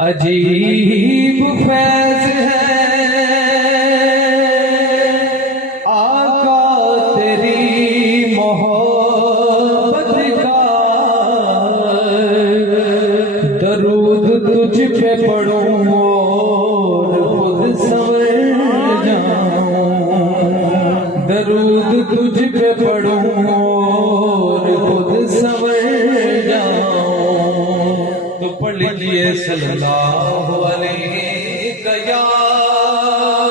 अजीब फैज़ है आका तेरी मोहब्बत का, दरूद तुझ पे पढ़ूं और खुद संवर जाऊं, दरूद तुझ पे पढ़ूं और खुद संवर जाऊं। तो पढ़ लीजिए सल्लल्लाहु अलैहि